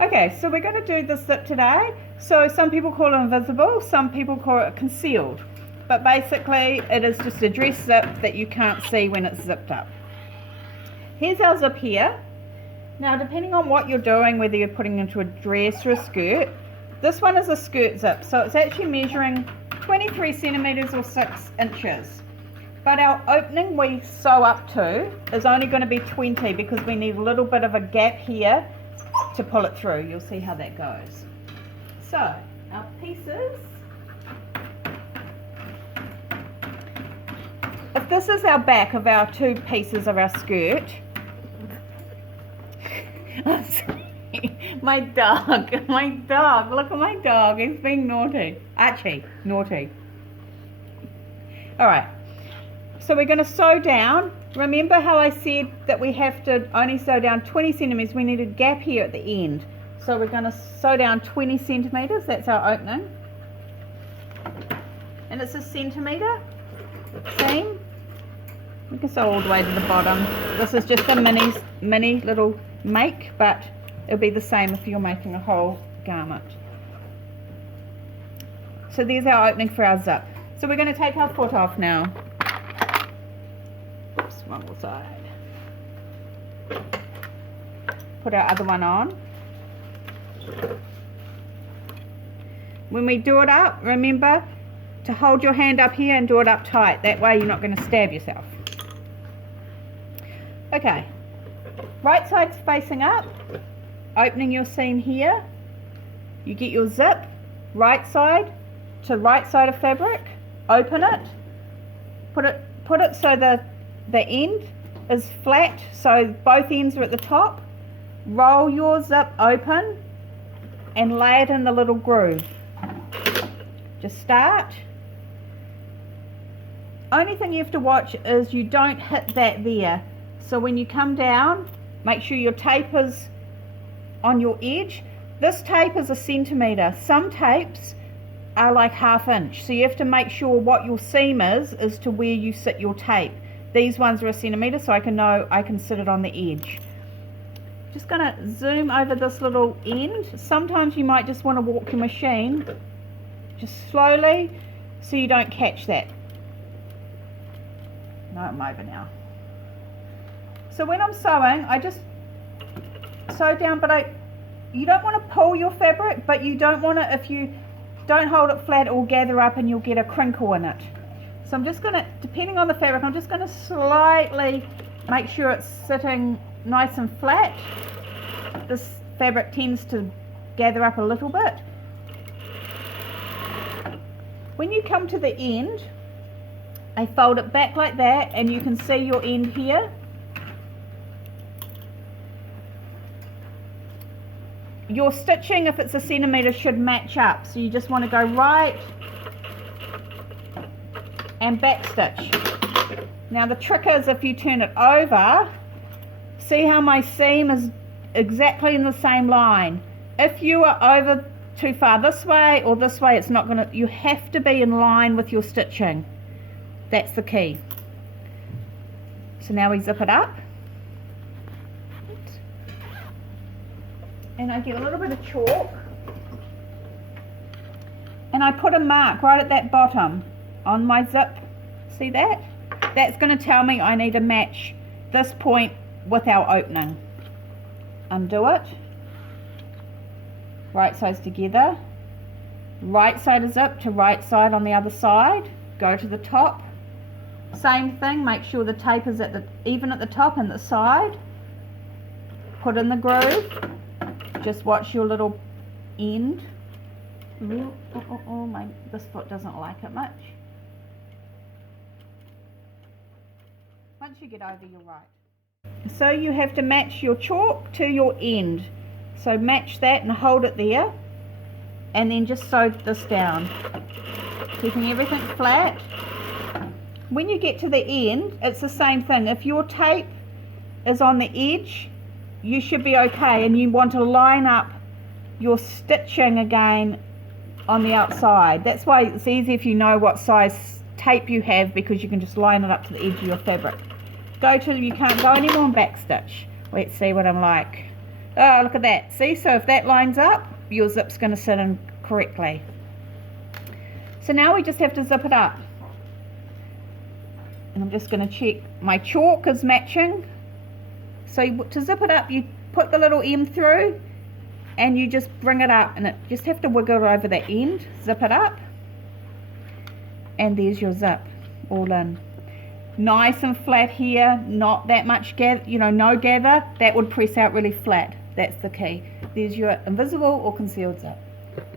Okay, so we're going to do this zip today. So some people call it invisible, some people call it concealed. But basically it is just a dress zip that you can't see when it's zipped up. Here's our zip here. Now depending on what you're doing, whether you're putting into a dress or a skirt, this one is a skirt zip. So it's actually measuring 23 centimeters or 6 inches. But our opening we sew up to is only going to be 20 because we need a little bit of a gap here to pull it through. You'll see how that goes. So our pieces, if this is our back of our 2 pieces of our skirt, my dog, look at my dog, he's being naughty. Archie, naughty. Alright, so we're going to sew down. Remember how I said that we have to only sew down 20 centimeters, we need a gap here at the end. So we're going to sew down 20 centimeters, that's our opening. And it's a centimeter seam. We can sew all the way to the bottom. This is just a mini little make, but it'll be the same if you're making a whole garment. So there's our opening for our zip. So we're going to take our foot off now. Oops, one more side. Put our other one on. When we do it up, remember to hold your hand up here and do it up tight. That way you're not going to stab yourself. Okay, right side's facing up, opening your seam here. You get your zip, right side to right side of fabric, open it, put it so the end is flat, so both ends are at the top. Roll your zip open and lay it in the little groove. Just start. Only thing you have to watch is you don't hit that there. So when you come down, make sure your tape is on your edge. This tape is a centimetre. Some tapes are like ½ inch. So you have to make sure what your seam is to where you sit your tape. These ones are a centimetre, so I can know I can sit it on the edge. Just going to zoom over this little end. Sometimes you might just want to walk your machine just slowly so you don't catch that. No, I'm over now. So when I'm sewing, I just sew down, but you don't want to pull your fabric, but you don't want to, if you don't hold it flat, it will gather up and you'll get a crinkle in it. So I'm just going to, depending on the fabric, I'm just going to slightly make sure it's sitting nice and flat. This fabric tends to gather up a little bit. When you come to the end, I fold it back like that and you can see your end here. Your stitching, if it's a centimetre, should match up. So you just want to go right and back stitch. Now the trick is if you turn it over, see how my seam is exactly in the same line. If you are over too far this way or this way, it's not going to, you have to be in line with your stitching. That's the key. So now we zip it up. And I get a little bit of chalk and I put a mark right at that bottom on my zip. See that? That's going to tell me I need to match this point with our opening. Undo it. Right sides together. Right side is zip to right side on the other side. Go to the top. Same thing, make sure the tape is even at the top and the side. Put in the groove. Just watch your little end. This foot doesn't like it much. Once you get over, you're right. So you have to match your chalk to your end. So match that and hold it there. And then just sew this down. Keeping everything flat. When you get to the end, it's the same thing. If your tape is on the edge, you should be okay, and you want to line up your stitching again on the outside. That's why it's easy if you know what size tape you have, because you can just line it up to the edge of your fabric. You can't go any more and back stitch. Let's see what I'm like. Oh, look at that. See, so if that lines up, your zip's going to sit in correctly. So now we just have to zip it up. And I'm just going to check my chalk is matching. So to zip it up, you put the little M through and you just bring it up, and it just have to wiggle it over the end, zip it up, and there's your zip all in. Nice and flat here, not that much gather, you know, no gather. That would press out really flat. That's the key. There's your invisible or concealed zip.